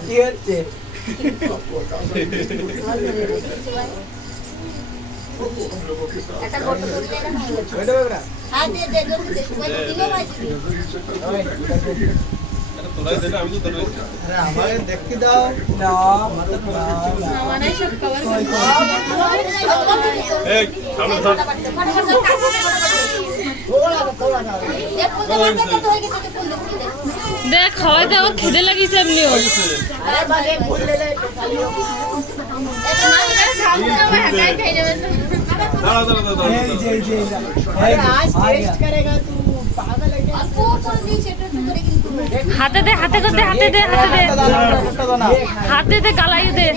কি হচ্ছে? দেখতে দাও না দেখ খাওয়াতে আমার খেতে লাগিয়েছে এমনিও। হাতে দে, হাতে করতে, হাতে দে, হাতে দে, হাতে দে, গালাই দে।